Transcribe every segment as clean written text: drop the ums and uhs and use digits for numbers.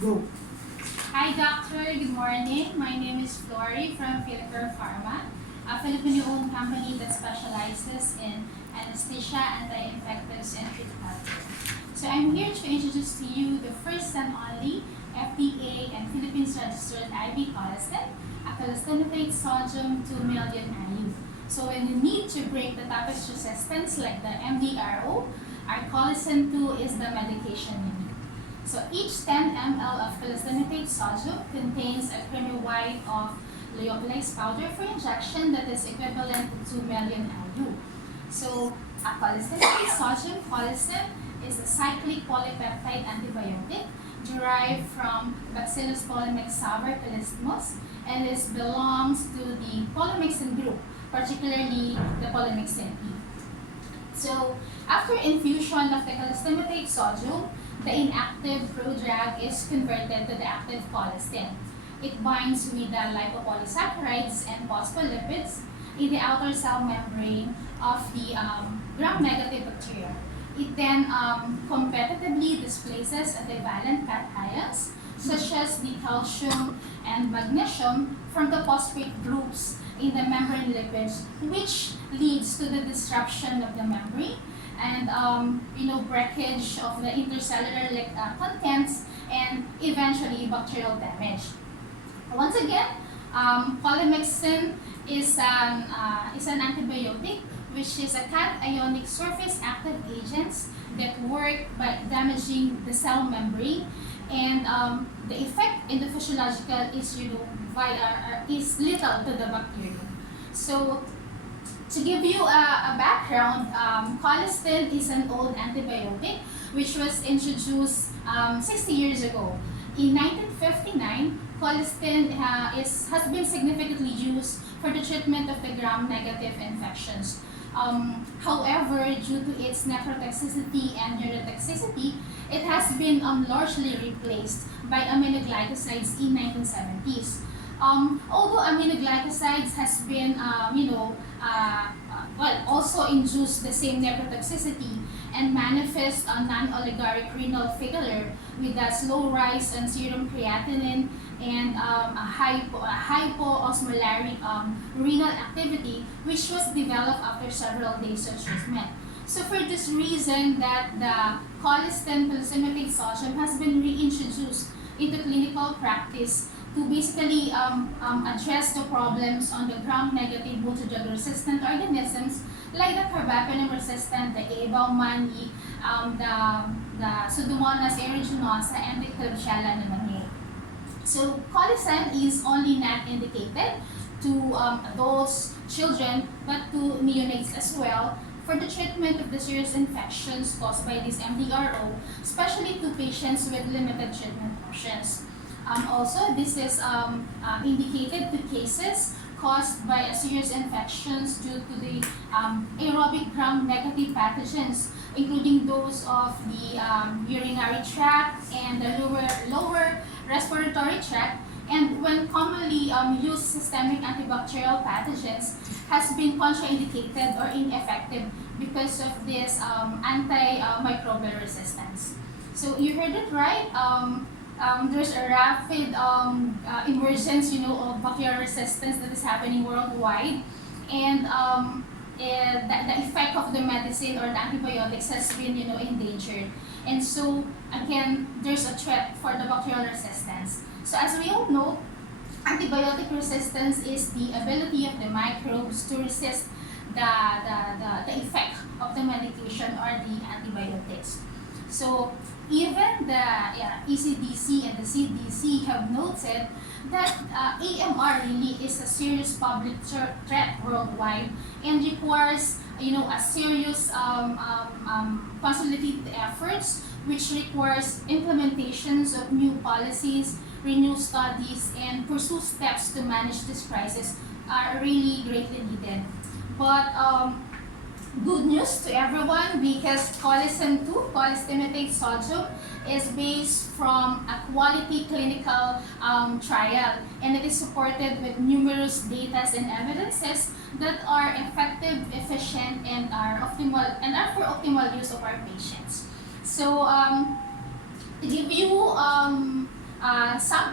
Go. Hi, Doctor. Good morning. My name is Flory from Philippine Pharma, a Filipino-owned company that specializes in anesthesia, anti-infectives, and critical care. So I'm here to introduce to you the first and only FDA and Philippines-registered IV Colisan, a colistanate sodium 2 million IU. So when you need to break the toughest resistance like the MDRO, our Colisan 2 is the medication you need. So each 10 ml of colistanate sodium contains a creamy white of lyophilized powder for injection that is equivalent to 2 million IU. So a colistanate sodium Colisan is a cyclic polypeptide antibiotic derived from Bacillus polymyxaver colismus, and this belongs to the polymyxin group, particularly the polymyxin E. So after infusion of the colistanate sodium, the inactive prodrug is converted to the active colistin. It binds with the lipopolysaccharides and phospholipids in the outer cell membrane of the gram-negative bacteria. It then competitively displaces divalent cations such as the calcium and magnesium from the phosphate groups in the membrane lipids, which leads to the disruption of the membrane and breakage of the intercellular contents and eventually bacterial damage. Once again, polymyxin is an antibiotic, which is a cationic surface active agents that work by damaging the cell membrane, and the effect in the physiological is little to the bacterium. So to give you a background, colistin is an old antibiotic which was introduced 60 years ago. In 1959, colistin has been significantly used for the treatment of the gram-negative infections. However, due to its nephrotoxicity and neurotoxicity, it has been largely replaced by aminoglycosides in 1970s. Although aminoglycosides has been, also induce the same nephrotoxicity and manifest a non-oligaric renal failure with a slow rise in serum creatinine and a hypoosmolaric renal activity, which was developed after several days of treatment. So for this reason that the colistanate sodium has been reintroduced into clinical practice to basically address the problems on the gram-negative multi-drug resistant organisms like the carbapenem resistant, the A-Baumannii, the Pseudomonas aeruginosa, and the Klebsiella pneumoniae. So Colisan is only not indicated to adults, children, but to neonates as well for the treatment of the serious infections caused by this MDRO, especially to patients with limited treatment options. Also, this is indicated to cases caused by serious infections due to the aerobic gram-negative pathogens, including those of the urinary tract and the lower respiratory tract. And when commonly used systemic antibacterial pathogens has been contraindicated or ineffective because of this antimicrobial resistance. So you heard it right. There's a rapid emergence, of bacterial resistance that is happening worldwide, and the effect of the medicine or the antibiotics has been, endangered. And so again, there's a threat for the bacterial resistance. So as we all know, antibiotic resistance is the ability of the microbes to resist the effect of the medication or the antibiotics. So even the ECDC and the CDC have noted that AMR really is a serious public threat worldwide and requires a serious consolidated efforts, which requires implementations of new policies, renew studies, and pursue steps to manage this crisis are really greatly needed. But good news to everyone, because Colisan 2, colistanate sodium, is based from a quality clinical trial, and it is supported with numerous data and evidences that are effective, efficient, and are for optimal use of our patients. So to give you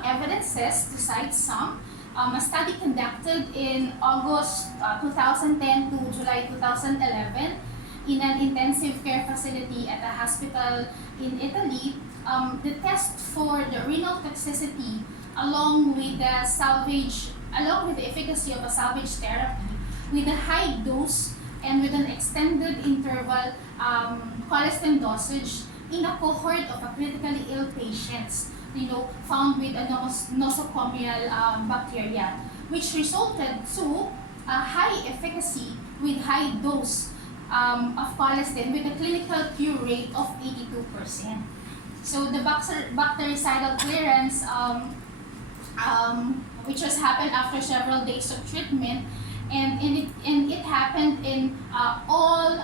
evidences, to cite some, a study conducted in August 2010 to July 2011 in an intensive care facility at a hospital in Italy, the test for the renal toxicity along with the efficacy of a salvage therapy with a high dose and with an extended interval colistin dosage in a cohort of a critically ill patients, found with a nosocomial bacteria, which resulted to a high efficacy with high dose of colistin with a clinical cure rate of 82%. So the bactericidal clearance, which has happened after several days of treatment, and it happened in all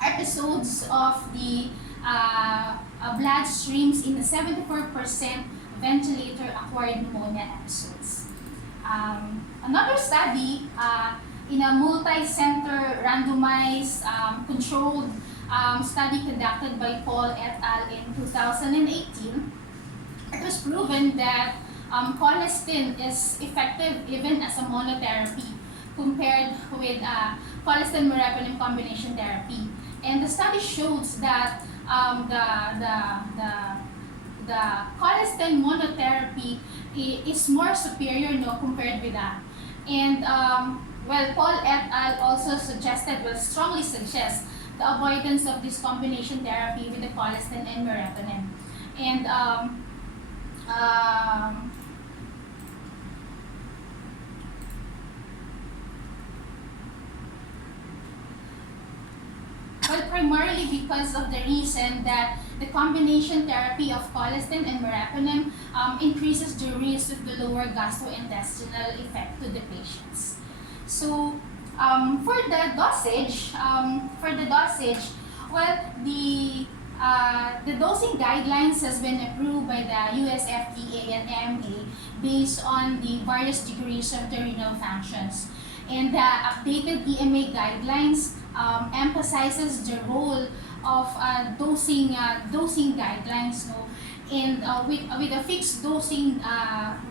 episodes of the blood streams in the 74% ventilator-acquired pneumonia episodes. Another study in a multi-center randomized controlled study conducted by Paul et al. In 2018, it was proven that colistin is effective even as a monotherapy compared with colistin-meropenem combination therapy. And the study shows that the colistin monotherapy is more superior compared with that. And Paul et al. Also strongly suggests the avoidance of this combination therapy with the colistin and meropenem. And primarily because of the reason that the combination therapy of colistin and meropenem increases the risk of the lower gastrointestinal effect to the patients. So for the dosage, the dosing guidelines has been approved by the US FDA and EMA based on the various degrees of the renal functions. And the updated EMA guidelines emphasizes the role of dosing guidelines, with a fixed dosing,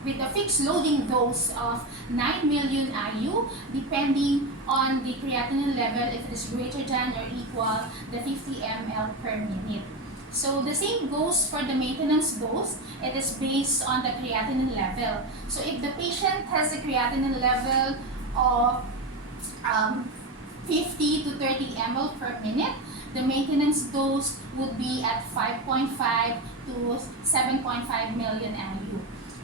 with a fixed loading dose of 9 million IU, depending on the creatinine level, if it is greater than or equal the 50 ml per minute. So the same goes for the maintenance dose. It is based on the creatinine level. So if the patient has a creatinine level of 50 to 30 ml per minute, the maintenance dose would be at 5.5 to 7.5 million IU.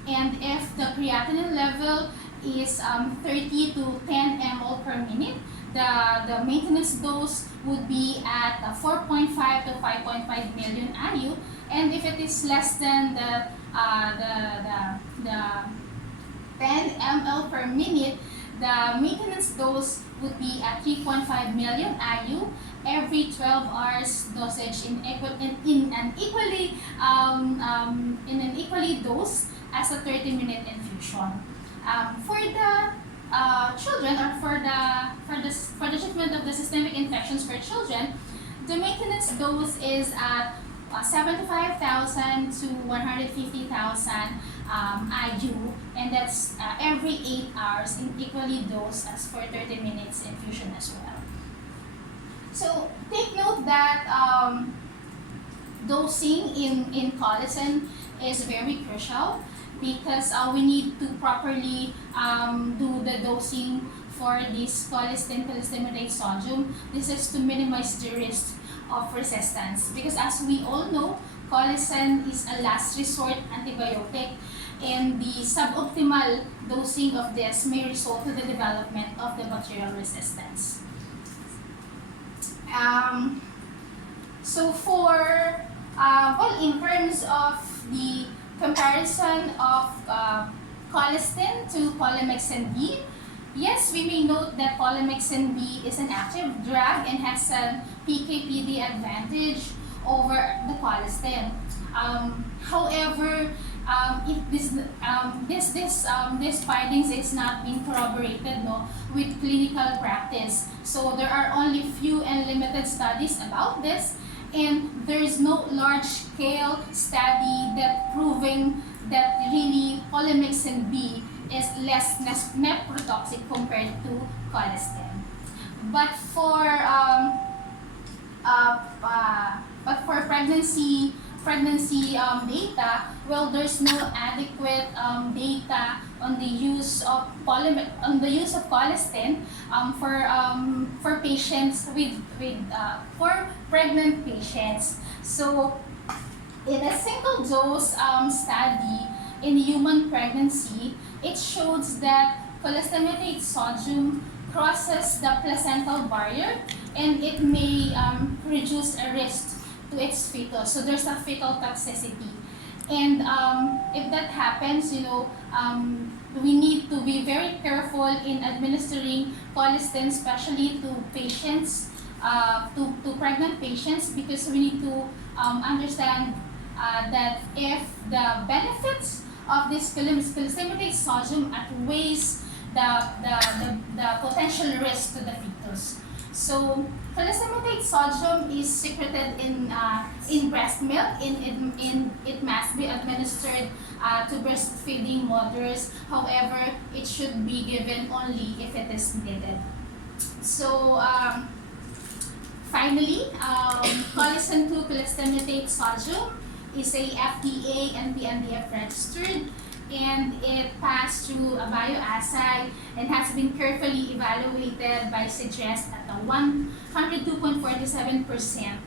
And if the creatinine level is 30 to 10 ml per minute, the maintenance dose would be at 4.5 to 5.5 million IU. And if it is less than the 10 ml per minute, the maintenance dose would be at 3.5 million IU every 12 hours dosage in an equally dose as a 30-minute infusion. For the children, or for the treatment of the systemic infections for children, the maintenance dose is at 75,000 to 150,000 IU, and that's every 8 hours in equally dosed as for 30 minutes infusion as well. So take note that dosing in Colisan is very crucial, because we need to properly do the dosing for this colistin sodium. This is to minimize the risk of resistance, because as we all know, Colisan is a last resort antibiotic, and the suboptimal dosing of this may result to the development of the bacterial resistance. So in terms of the comparison of colistin to polymyxin B, yes, we may note that polymyxin B is an active drug and has a PK/PD advantage over the colistin. However, this findings is not being corroborated with clinical practice. So there are only few and limited studies about this, and there is no large-scale study that proves proving that really polymyxin B is less nephrotoxic compared to colistin. But for data, well, there's no adequate data on the use of colistin for patients for pregnant patients. So in a single dose study in human pregnancy, it shows that cholestyramine sodium crosses the placental barrier and it may reduce a risk to its fetus. So there's a fetal toxicity. And if that happens, we need to be very careful in administering colistin, especially to patients, to pregnant patients, because we need to understand that if the benefits of this cholestyramine sodium outweighs the potential risk to the fetus. So cholestyramine sodium is secreted in breast milk. It must be administered to breastfeeding mothers. However, it should be given only if it is needed. So finally, Colisan 2 cholestyramine sodium is a FDA and PNDF registered, and it passed through a bioassay and has been carefully evaluated by CGS at a 102.47%.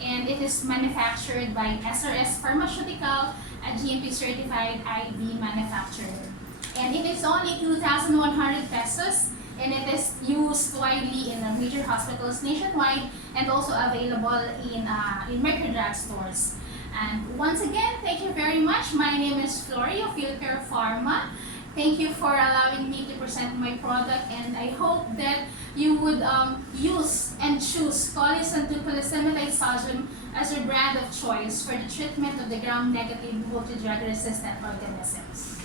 And it is manufactured by SRS Pharmaceutical, a GMP certified IV manufacturer. And it is only 2,100 pesos, and it is used widely in major hospitals nationwide and also available in Mercury Drug stores. And once again, thank you very much. My name is Flory of Field-Care Pharma. Thank you for allowing me to present my product, and I hope that you would use and choose Colisan 2 cholestyramine sodium as your brand of choice for the treatment of the gram-negative multi-drug resistant organisms.